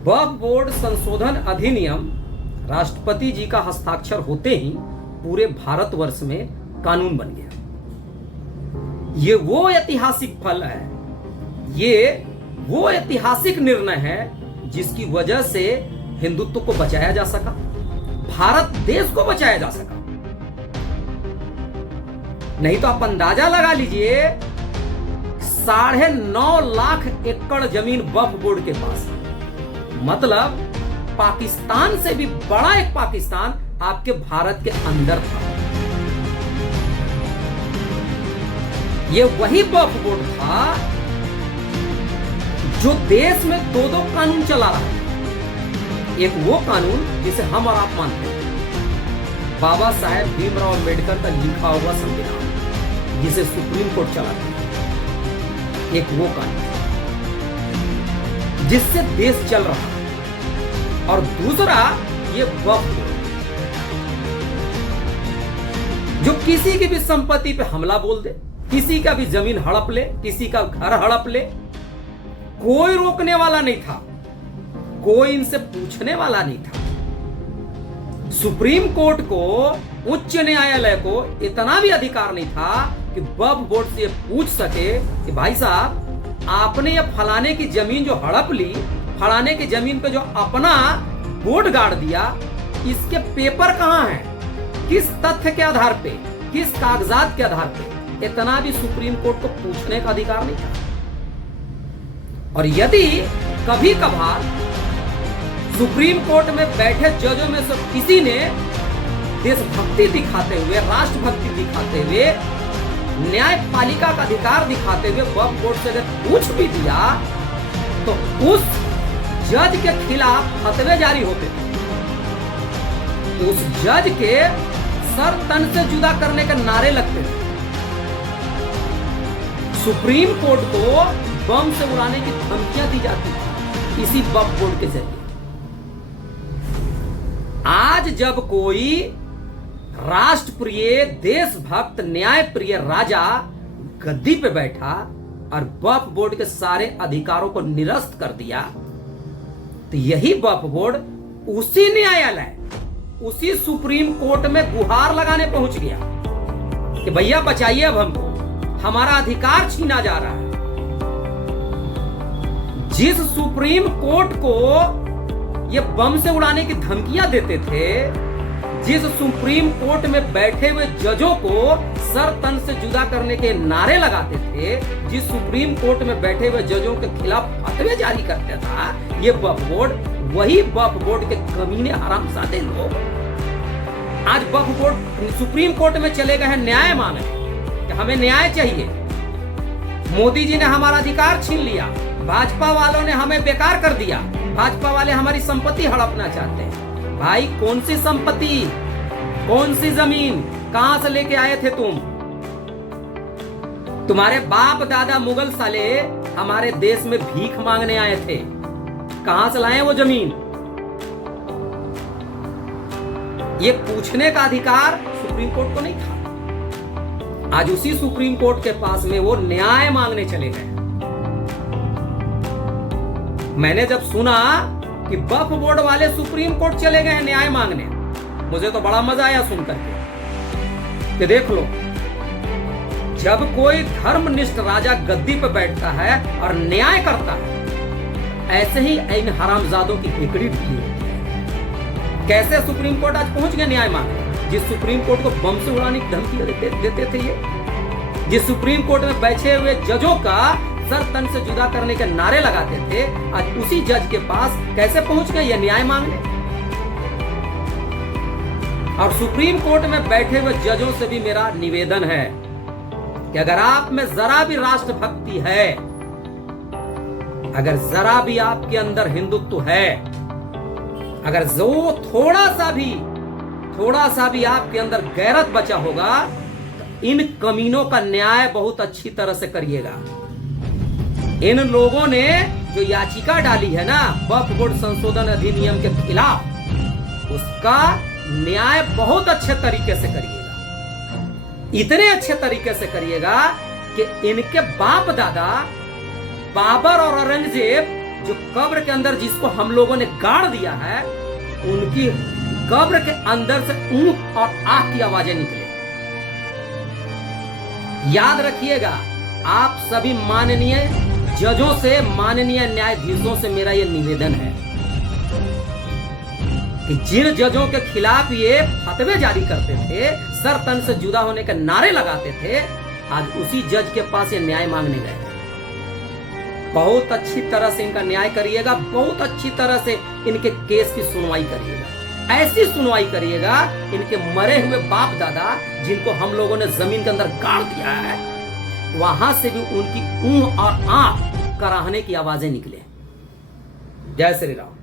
वक्फ board संशोधन अधिनियम राष्ट्रपति जी का हस्ताक्षर होते ही पूरे भारतवर्ष में कानून बन गया। ये वो ऐतिहासिक फल है, ये वो ऐतिहासिक निर्णय है जिसकी वजह से हिंदुत्व को बचाया जा सका, भारत देश को बचाया जा सका। नहीं तो आप अंदाजा लगा लीजिए, 9.5 लाख एकड़ जमीन वक्फ बोर्ड के पास, मतलब पाकिस्तान से भी बड़ा एक पाकिस्तान आपके भारत के अंदर था। ये वही वक्फ बोर्ड था जो देश में दो कानून चला रहा था। एक वो कानून जिसे हम और आप मानते हैं, बाबा साहेब भीमराव अम्बेडकर का लिखा हुआ संविधान जिसे सुप्रीम कोर्ट चलाता है। एक वो कानून जिससे देश चल रहा है, और दूसरा ये वक्फ बोर्ड जो किसी की भी संपत्ति पे हमला बोल दे, किसी का भी जमीन हड़प ले, किसी का घर हड़प ले, कोई रोकने वाला नहीं था, कोई इनसे पूछने वाला नहीं था। सुप्रीम कोर्ट को, उच्च न्यायालय को इतना भी अधिकार नहीं था कि वक्फ बोर्ड से पूछ सके कि भाई साहब, आपने ये फलाने की जमीन जो हड़प ली, फलाने की जमीन पे जो अपना बोर्ड गाड़ दिया, इसके पेपर कहां हैं, किस तथ्य के आधार पे, किस कागजात के आधार पे, इतना भी सुप्रीम कोर्ट को पूछने का अधिकार नहीं था। और यदि कभी कभार सुप्रीम कोर्ट में बैठे जजों में से किसी ने देशभक्ति दिखाते हुए, राष्ट्रभक्ति दिखाते हुए, न्यायपालिका का अधिकार दिखाते हुए वक्फ बोर्ड से अगर पूछ भी दिया, तो उस जज के खिलाफ फतवे जारी होते थे। उस जज के सर तन से जुदा करने के नारे लगते थे। सुप्रीम कोर्ट को बम से उड़ाने की धमकियां दी जाती थी इसी वक्फ बोर्ड के जरिए। आज जब कोई राष्ट्रप्रिय, देशभक्त, न्यायप्रिय राजा गद्दी पे बैठा और वक्फ बोर्ड के सारे अधिकारों को निरस्त कर दिया, तो यही वक्फ बोर्ड उसी न्यायालय, उसी सुप्रीम कोर्ट में गुहार लगाने पहुंच गया कि भैया बचाइए, अब हमको, हमारा अधिकार छीना जा रहा है। जिस सुप्रीम कोर्ट को ये बम से उड़ाने की धमकियां देते थे, जिस सुप्रीम कोर्ट में बैठे हुए जजों को सर तन से जुदा करने के नारे लगाते थे, जिस सुप्रीम कोर्ट में बैठे हुए जजों के खिलाफ फतवे जारी करता था ये वक्फ बोर्ड, वही वक्फ बोर्ड के कमीने हरामजादे लोग आज वक्फ बोर्ड सुप्रीम कोर्ट में चले गए हैं न्याय मांगने कि हमें न्याय चाहिए। मोदी जी ने हमारा अधिकार छीन लिया, भाजपा वालों ने हमें बेकार कर दिया, भाजपा वाले हमारी संपत्ति हड़पना चाहते हैं। भाई, कौन सी संपत्ति, कौन सी जमीन, कहां से लेके आए थे तुम? तुम्हारे बाप दादा मुगल साले हमारे देश में भीख मांगने आए थे, कहां से लाए वो जमीन? ये पूछने का अधिकार सुप्रीम कोर्ट को नहीं था। आज उसी सुप्रीम कोर्ट के पास में वो न्याय मांगने चले गए। मैंने जब सुना कि वक्फ बोर्ड वाले सुप्रीम कोर्ट चले गए न्याय मांगने, मुझे तो बड़ा मजा आया सुनकर के कि देख लो, जब कोई धर्मनिष्ठ राजा गद्दी पर बैठता है और न्याय करता है, ऐसे ही इन हरामजादों की हिकड़ी ढीली होती है। कैसे सुप्रीम कोर्ट आज पहुंच गए न्याय मांगने? जिस सुप्रीम कोर्ट को बम से उड़ाने की धमकी देते थे ये, जिस सुप्रीम कोर्ट में बैठे हुए जजों का सर तन से जुदा करने के नारे लगाते थे, आज उसी जज के पास कैसे पहुंच गए ये न्याय मांगने? और सुप्रीम कोर्ट में बैठे हुए जजों से भी मेरा निवेदन है कि अगर आप में जरा भी राष्ट्रभक्ति है, अगर जरा भी आपके अंदर हिंदुत्व है, अगर जो थोड़ा सा भी आपके अंदर गैरत बचा होगा, तो इन कमीनों का न्याय बहुत अच्छी तरह से करिएगा। इन लोगों ने जो याचिका डाली है ना वक्फ बोर्ड संशोधन अधिनियम के खिलाफ, उसका न्याय बहुत अच्छे तरीके से करिएगा। इतने अच्छे तरीके से करिएगा कि इनके बाप दादा बाबर और औरंगजेब जो कब्र के अंदर जिसको हम लोगों ने गाड़ दिया है, उनकी कब्र के अंदर से ऊंट और आग की आवाजें निकले। याद रखिएगा, आप सभी माननीय जजों से, माननीय न्यायाधीशों से मेरा यह निवेदन है कि जिन जजों के खिलाफ ये फतवे जारी करते थे, सर तन से जुदा होने के नारे लगाते थे, आज उसी जज के पास ये न्याय मांगने गए। बहुत अच्छी तरह से इनका न्याय करिएगा, बहुत अच्छी तरह से इनके केस की सुनवाई करिएगा। ऐसी सुनवाई करिएगा, इनके मरे हुए बाप दादा जिनको हम लोगों ने जमीन के अंदर गाड़ दिया है, वहां से भी उनकी ऊं और आंख कराहने की आवाजें निकले। जय श्री राम।